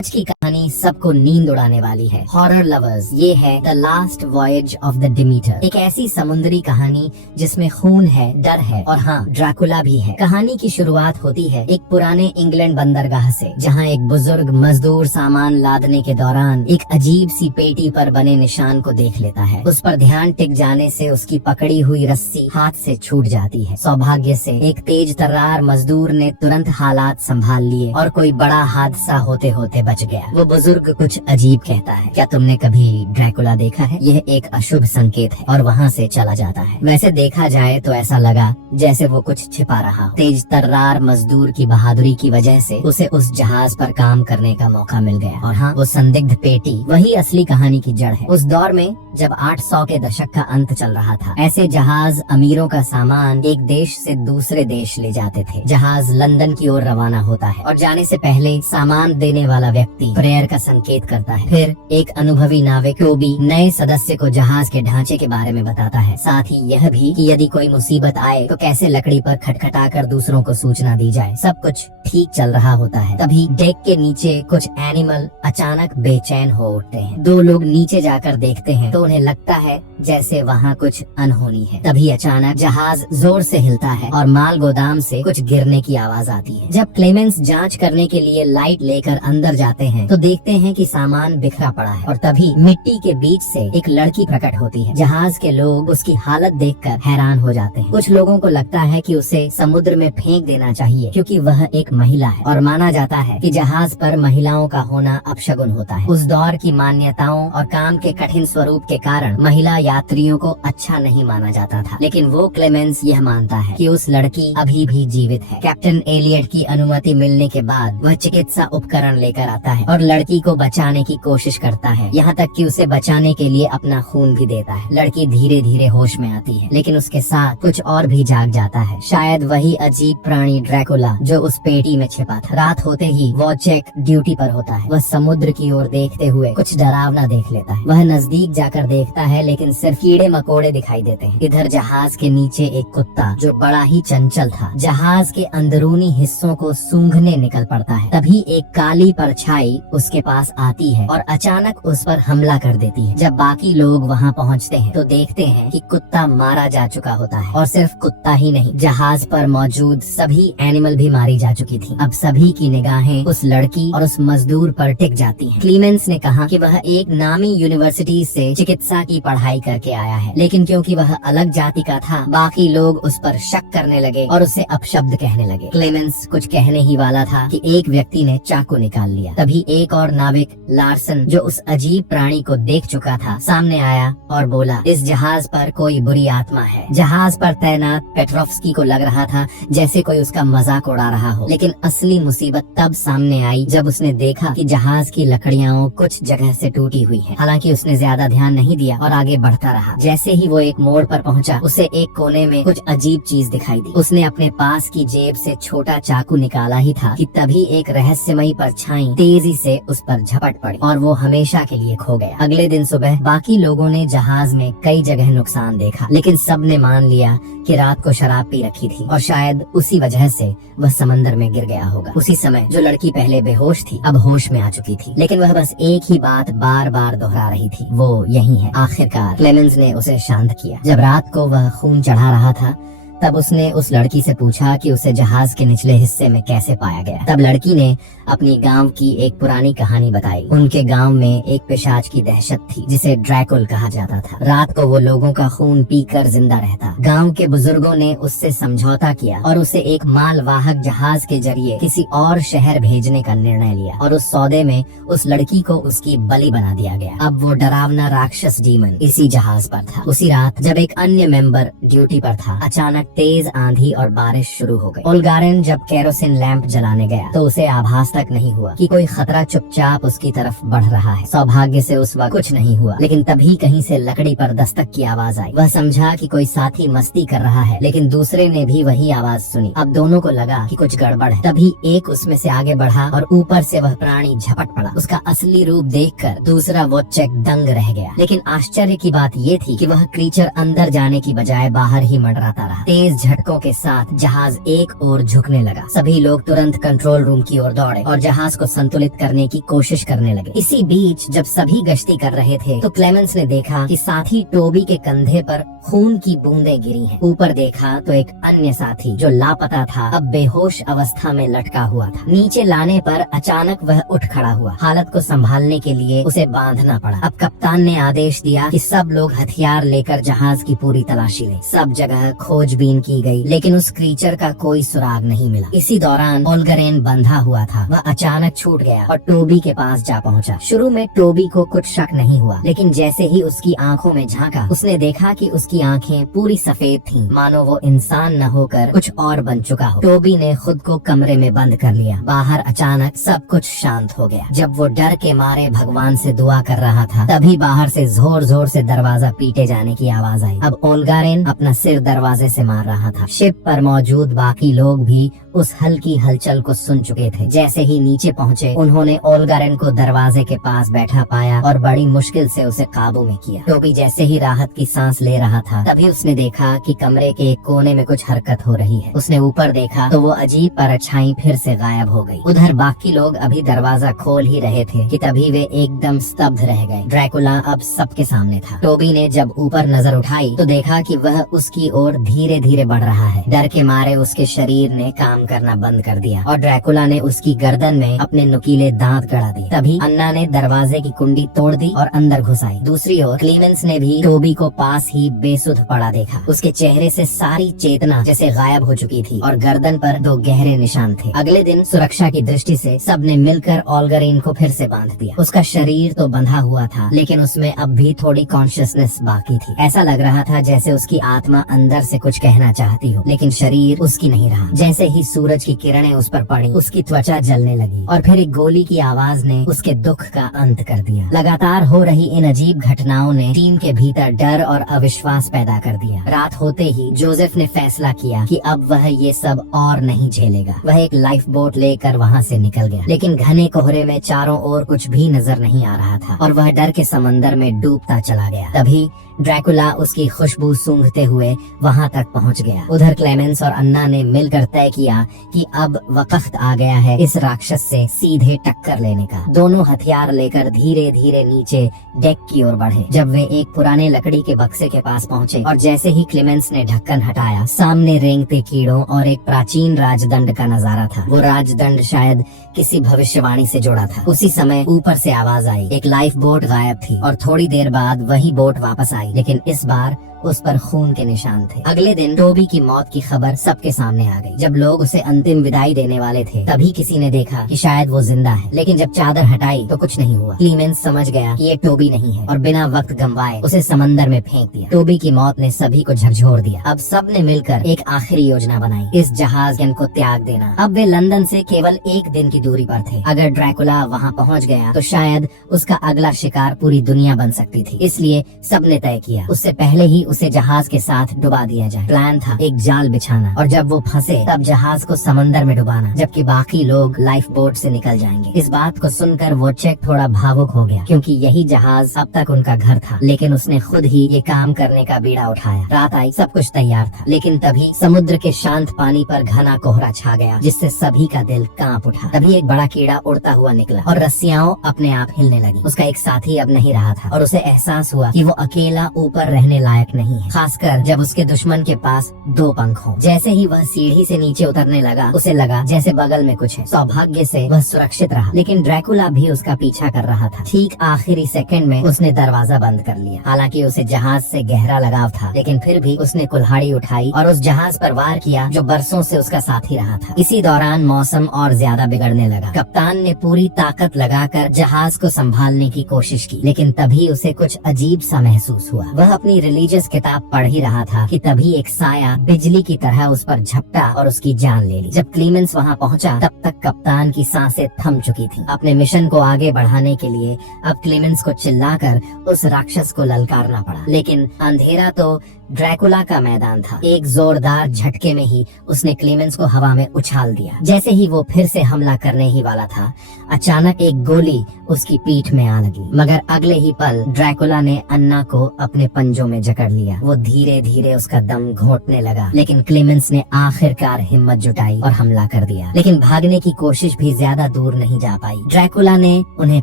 आज की कहानी सबको नींद उड़ाने वाली है। हॉरर लवर्स, ये है the last voyage of the Demeter. एक ऐसी समुद्री कहानी जिसमें खून है, डर है और हाँ, ड्रैकुला भी है। कहानी की शुरुआत होती है एक पुराने इंग्लैंड बंदरगाह से, जहाँ एक बुजुर्ग मजदूर सामान लादने के दौरान एक अजीब सी पेटी पर बने निशान को देख लेता है। उस पर ध्यान टिक जाने से उसकी पकड़ी हुई रस्सी हाथ से छूट जाती है। सौभाग्य से एक तेज तर्रार मजदूर ने तुरंत हालात संभाल लिए और कोई बड़ा हादसा होते होते बच गया। वो बुजुर्ग कुछ अजीब कहता है, क्या तुमने कभी ड्रैकुला देखा है? यह एक अशुभ संकेत है, और वहाँ से चला जाता है। वैसे देखा जाए तो ऐसा लगा जैसे वो कुछ छिपा रहा हो। तेज तर्रार मजदूर की बहादुरी की वजह से उसे उस जहाज पर काम करने का मौका मिल गया। और हाँ, वो संदिग्ध पेटी वही असली कहानी की जड़ है। उस दौर में जब 800 के दशक का अंत चल रहा था, ऐसे जहाज अमीरों का सामान एक देश से दूसरे देश ले जाते थे। जहाज लंदन की ओर रवाना होता है और जाने से पहले सामान देने वाला व्यक्ति प्रेयर का संकेत करता है। फिर एक अनुभवी नाविक टोबी नए सदस्य को जहाज के ढांचे के बारे में बताता है, साथ ही यह भी कि यदि कोई मुसीबत आए तो कैसे लकड़ी पर खटखटाकर दूसरों को सूचना दी जाए। सब कुछ ठीक चल रहा होता है, तभी डेक के नीचे कुछ एनिमल अचानक बेचैन हो उठते हैं। दो लोग नीचे जाकर देखते हैं तो उन्हें लगता है जैसे वहाँ कुछ अनहोनी है। तभी अचानक जहाज जोर से हिलता है और माल गोदाम से कुछ गिरने की आवाज आती है। जब क्लेमेंस जांच करने के लिए लाइट लेकर अंदर जाते हैं तो देखते हैं कि सामान बिखरा पड़ा है, और तभी मिट्टी के बीच से एक लड़की प्रकट होती है। जहाज के लोग उसकी हालत देखकर हैरान हो जाते हैं। कुछ लोगों को लगता है कि उसे समुद्र में फेंक देना चाहिए, क्योंकि वह एक महिला है और माना जाता है कि जहाज पर महिलाओं का होना अपशगुन होता है। उस दौर की मान्यताओं और काम के कठिन स्वरूप के कारण महिला यात्रियों को अच्छा नहीं माना जाता था। लेकिन वो क्लेमेंस यह मानता है कि उस लड़की अभी भी जीवित है। कैप्टन एलियट की अनुमति मिलने के बाद वह चिकित्सा उपकरण लेकर आता है और लड़की को बचाने की कोशिश करता है, यहाँ तक कि उसे बचाने के लिए अपना खून भी देता है। लड़की धीरे धीरे होश में आती है, लेकिन उसके साथ कुछ और भी जाग जाता है। शायद वही अजीब प्राणी ड्रैकुला जो उस पेटी में छिपा था। रात होते ही वॉचेक ड्यूटी पर होता है। वह समुद्र की ओर देखते हुए कुछ डरावना देख लेता है। वह नजदीक जाकर देखता है, लेकिन सिर्फ कीड़े मकोड़े दिखाई देते हैं। इधर जहाज के नीचे एक कुत्ता जो बड़ा ही चंचल था, जहाज के अंदरूनी हिस्सों को सूंघने निकल पड़ता है। तभी एक काली परछाई उसके पास आती है और अचानक उस पर हमला कर देती है। जब बाकी लोग वहाँ पहुँचते हैं तो देखते हैं कि कुत्ता मारा जा चुका होता है, और सिर्फ कुत्ता ही नहीं, जहाज पर मौजूद सभी एनिमल भी मारी जा चुकी थी। अब सभी की निगाहें उस लड़की और उस मजदूर पर टिक जाती हैं। क्लीमेंस ने कहा कि वह एक नामी यूनिवर्सिटी से चिकित्सा की पढ़ाई करके आया है, लेकिन क्योंकि वह अलग जाति का था, बाकी लोग उस पर शक करने लगे और उसे अपशब्द कहने लगे। क्लेमेंस कुछ कहने ही वाला था कि एक व्यक्ति ने चाकू निकाल लिया। तभी एक और नाविक लार्सन, जो उस अजीब प्राणी को देख चुका था, सामने आया और बोला, इस जहाज पर कोई बुरी आत्मा है। जहाज पर तैनात पेट्रोव्स्की को लग रहा था जैसे कोई उसका मजाक उड़ा रहा हो, लेकिन असली मुसीबत तब सामने आई जब उसने देखा कि जहाज की लकड़ियाँ कुछ जगह से टूटी हुई है। हालांकि उसने ज्यादा ध्यान नहीं दिया और आगे बढ़ता रहा। जैसे ही वो एक मोड़ पर पहुंचा, उसे एक कोने में कुछ अजीब चीज दिखाई दी। उसने अपने पास की जेब से छोटा चाकू निकाला ही था कि तभी एक रहस्यमयी परछाई तेजी से उस पर झपट पड़ी और वो हमेशा के लिए खो गया। अगले दिन सुबह बाकी लोगों ने जहाज में कई जगह नुकसान देखा, लेकिन सब ने मान लिया कि रात को शराब पी रखी थी और शायद उसी वजह से वह समंदर में गिर गया होगा। उसी समय जो लड़की पहले बेहोश थी अब होश में आ चुकी थी, लेकिन वह बस एक ही बात बार बार दोहरा रही थी, वो यही है। आखिरकार क्लेमेंस ने उसे शांत किया। जब रात को वह खून चढ़ा रहा था, तब उसने उस लड़की से पूछा कि उसे जहाज के निचले हिस्से में कैसे पाया गया। तब लड़की ने अपनी गांव की एक पुरानी कहानी बताई। उनके गांव में एक पिशाच की दहशत थी जिसे ड्रैकुल कहा जाता था। रात को वो लोगों का खून पीकर जिंदा रहता। गांव के बुजुर्गों ने उससे समझौता किया और उसे एक मालवाहक जहाज के जरिए किसी और शहर भेजने का निर्णय लिया, और उस सौदे में उस लड़की को उसकी बलि बना दिया गया। अब वो डरावना राक्षस डीमन इसी जहाज पर था। उसी रात जब एक अन्य मेंबर ड्यूटी पर था, अचानक तेज आंधी और बारिश शुरू हो गई। ओल्गारेन जब केरोसिन लैंप जलाने गया तो उसे आभास तक नहीं हुआ कि कोई खतरा चुपचाप उसकी तरफ बढ़ रहा है। सौभाग्य से उस वक्त कुछ नहीं हुआ, लेकिन तभी कहीं से लकड़ी पर दस्तक की आवाज आई। वह समझा कि कोई साथी मस्ती कर रहा है, लेकिन दूसरे ने भी वही आवाज सुनी। अब दोनों को लगा कि कुछ गड़बड़ है। तभी एक उसमें से आगे बढ़ा और ऊपर से वह प्राणी झपट पड़ा। उसका असली रूप देखकर दूसरा वॉचेक दंग रह गया। लेकिन आश्चर्य की बात ये थी कि वह क्रीचर अंदर जाने की बजाय बाहर ही मंडराता रहा। तेज झटकों के साथ जहाज एक ओर झुकने लगा। सभी लोग तुरंत कंट्रोल रूम की ओर दौड़े और जहाज को संतुलित करने की कोशिश करने लगे। इसी बीच जब सभी गश्ती कर रहे थे तो क्लेमेंस ने देखा कि साथी टोबी के कंधे पर खून की बूंदें गिरी हैं। ऊपर देखा तो एक अन्य साथी जो लापता था अब बेहोश अवस्था में लटका हुआ था। नीचे लाने पर अचानक वह उठ खड़ा हुआ। हालत को संभालने के लिए उसे बांधना पड़ा। अब कप्तान ने आदेश दिया कि सब लोग हथियार लेकर जहाज की पूरी तलाशी लें। सब जगह खोजबीन की गई लेकिन उस क्रीचर का कोई सुराग नहीं मिला। इसी दौरान ओल्गरेन बंधा हुआ था। वह अचानक छूट गया और टोबी के पास जा पहुंचा। शुरू में टोबी को कुछ शक नहीं हुआ लेकिन जैसे ही उसकी आंखों में झांका उसने देखा कि उसकी आंखें पूरी सफेद थीं, मानो वो इंसान न होकर कुछ और बन चुका हो। टोबी ने खुद को कमरे में बंद कर लिया। बाहर अचानक सब कुछ शांत हो गया। जब वो डर के मारे भगवान से दुआ कर रहा था तभी बाहर से जोर जोर से दरवाजा पीटे जाने की आवाज आई। अब ओल्गारेन अपना सिर दरवाजे से मार रहा था। शिप पर मौजूद बाकी लोग भी उस हल्की हलचल को सुन चुके थे। जैसे ही नीचे पहुँचे उन्होंने ओल्गारेन को दरवाजे के पास बैठा पाया और बड़ी मुश्किल से उसे काबू में किया। टोबी जैसे ही राहत की सांस ले रहा था तभी उसने देखा कि कमरे के एक कोने में कुछ हरकत हो रही है। उसने ऊपर देखा तो वो अजीब परछाई फिर से गायब हो गई। उधर बाकी लोग अभी दरवाजा खोल ही रहे थे कि तभी वे एकदम स्तब्ध रह गए। ड्रैकुला अब सबके सामने था। टोबी ने जब ऊपर नजर उठाई तो देखा कि वह उसकी ओर धीरे धीरे बढ़ रहा है। डर के मारे उसके शरीर ने काम करना बंद कर दिया और ड्रैकुला ने उसकी गर्दन में अपने नुकीले दांत गड़ा दिए। तभी अन्ना ने दरवाजे की कुंडी तोड़ दी और अंदर घुस आई। दूसरी ओर क्लीमेंस ने भी टोबी को पास ही बेसुध पड़ा देखा। उसके चेहरे से सारी चेतना जैसे गायब हो चुकी थी और गर्दन पर 2 गहरे निशान थे। अगले दिन सुरक्षा की दृष्टि से सबने मिलकर ओल्गरेन को फिर से बांध दिया। उसका शरीर तो बंधा हुआ था लेकिन उसमें अब भी थोड़ी कॉन्शियसनेस बाकी थी। ऐसा लग रहा था जैसे उसकी आत्मा अंदर से कुछ कहना चाहती हो लेकिन शरीर उसकी नहीं रहा। जैसे ही सूरज की किरणें उस पर पड़ी उसकी त्वचा जलने लगी और फिर एक गोली की आवाज ने उसके दुख का अंत कर दिया। लगातार हो रही इन अजीब घटनाओं ने टीम के भीतर डर और अविश्वास पैदा कर दिया। रात होते ही जोसेफ ने फैसला किया कि अब वह ये सब और नहीं झेलेगा। वह एक लाइफ बोट लेकर वहाँ से निकल गया लेकिन घने कोहरे में चारों ओर कुछ भी नजर नहीं आ रहा था और वह डर के समंदर में डूबता चला गया। तभी ड्रैकुला उसकी खुशबू सूंघते हुए वहाँ तक पहुँच गया। उधर क्लेमेंस और अन्ना ने मिलकर तय किया कि अब वक्त आ गया है इस राक्षस से सीधे टक्कर लेने का। दोनों हथियार लेकर धीरे धीरे नीचे डेक की ओर बढ़े। जब वे एक पुराने लकड़ी के बक्से के पास पहुँचे और जैसे ही क्लेमेंस ने ढक्कन हटाया सामने रेंगते कीड़ों और एक प्राचीन राजदंड का नजारा था। वो राजदंड शायद किसी भविष्यवाणी से जुड़ा था। उसी समय ऊपर से आवाज आई। एक लाइफ बोट गायब थी और थोड़ी देर बाद वही बोट वापस आई लेकिन इस बार उस पर खून के निशान थे। अगले दिन टोबी की मौत की खबर सबके सामने आ गई। जब लोग उसे अंतिम विदाई देने वाले थे तभी किसी ने देखा कि शायद वो जिंदा है लेकिन जब चादर हटाई तो कुछ नहीं हुआ। क्लीमेंस समझ गया कि ये टोबी नहीं है और बिना वक्त गंवाए उसे समंदर में फेंक दिया। टोबी की मौत ने सभी को झकझोर दिया। अब सब ने मिलकर एक आखिरी योजना बनाई, इस जहाज को त्याग देना। अब वे लंदन से केवल 1 दिन की दूरी पर थे। अगर ड्रैकुला वहाँ पहुँच गया तो शायद उसका अगला शिकार पूरी दुनिया बन सकती थी। इसलिए सबने तय किया उससे पहले ही उसे जहाज के साथ डुबा दिया जाए। प्लान था एक जाल बिछाना और जब वो फंसे तब जहाज को समंदर में डुबाना जबकि बाकी लोग लाइफ बोट से निकल जाएंगे। इस बात को सुनकर वोचेक थोड़ा भावुक हो गया क्योंकि यही जहाज अब तक उनका घर था लेकिन उसने खुद ही ये काम करने का बीड़ा उठाया। रात आई, सब कुछ तैयार था लेकिन तभी समुद्र के शांत पानी पर घना कोहरा छा गया जिससे सभी का दिल कांप उठा। तभी एक बड़ा कीड़ा उड़ता हुआ निकला और रस्सियां अपने आप हिलने लगी। उसका एक साथी अब नहीं रहा था और उसे एहसास हुआ कि वो अकेला ऊपर रहने लायक नहीं है, खासकर जब उसके दुश्मन के पास 2 पंख हों। जैसे ही वह सीढ़ी से नीचे उतरने लगा उसे लगा जैसे बगल में कुछ है। सौभाग्य से वह सुरक्षित रहा लेकिन ड्रैकुला भी उसका पीछा कर रहा था। ठीक आखिरी सेकंड में उसने दरवाजा बंद कर लिया। हालांकि उसे जहाज से गहरा लगाव था लेकिन फिर भी उसने कुल्हाड़ी उठाई और उस जहाज पर वार किया जो बरसों से उसका साथी रहा था। इसी दौरान मौसम और ज्यादा बिगड़ने लगा। कप्तान ने पूरी ताकत लगाकर जहाज को संभालने की कोशिश की लेकिन तभी उसे कुछ अजीब सा महसूस हुआ। वह अपनी रिलीजियस किताब पढ़ ही रहा था कि तभी एक साया बिजली की तरह उस पर झपटा और उसकी जान ले ली। जब क्लीमेंस वहाँ पहुँचा तब तक कप्तान की सांसें थम चुकी थीं। अपने मिशन को आगे बढ़ाने के लिए अब क्लीमेंस को चिल्लाकर उस राक्षस को ललकारना पड़ा लेकिन अंधेरा तो ड्रैकुला का मैदान था। एक जोरदार झटके में ही उसने क्लेमेंस को हवा में उछाल दिया। जैसे ही वो फिर से हमला करने ही वाला था, अचानक एक गोली उसकी पीठ में आ लगी, मगर अगले ही पल ड्रैकुला ने अन्ना को अपने पंजों में जकड़ लिया। वो धीरे धीरे उसका दम घोटने लगा, लेकिन क्लेमेंस ने आखिरकार हिम्मत जुटाई और हमला कर दिया। लेकिन भागने की कोशिश भी ज्यादा दूर नहीं जा पाई। ड्रैकुला ने उन्हें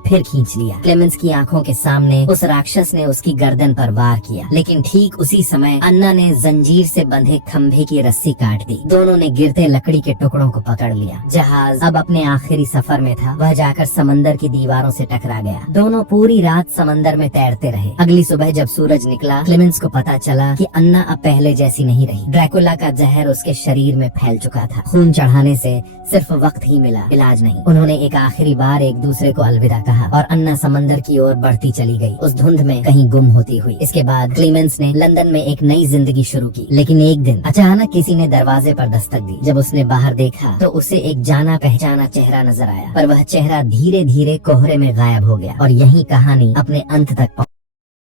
फिर खींच लिया। क्लेमेंस की आंखों के सामने उस राक्षस ने उसकी गर्दन पर वार किया, लेकिन ठीक उसी समय अन्ना ने जंजीर से बंधे खंभे की रस्सी काट दी। दोनों ने गिरते लकड़ी के टुकड़ों को पकड़ लिया। जहाज अब अपने आखिरी सफर में था। वह जाकर समंदर की दीवारों से टकरा गया। दोनों पूरी रात समंदर में तैरते रहे। अगली सुबह जब सूरज निकला, क्लेमेंस को पता चला कि अन्ना अब पहले जैसी नहीं रही। ड्रैकुला का जहर उसके शरीर में फैल चुका था। खून चढ़ाने से सिर्फ वक्त ही मिला, इलाज नहीं। उन्होंने एक आखिरी बार एक दूसरे को अलविदा कहा और अन्ना समंदर की ओर बढ़ती चली गई, उस धुंध में कहीं गुम होती हुई। इसके बाद क्लेमेंस ने लंदन में एक नई जिंदगी शुरू की। लेकिन एक दिन अचानक किसी ने दरवाजे पर दस्तक दी। जब उसने बाहर देखा तो उसे एक जाना पहचाना चेहरा नजर आया, पर वह चेहरा धीरे धीरे कोहरे में गायब हो गया। और यही कहानी अपने अंत तक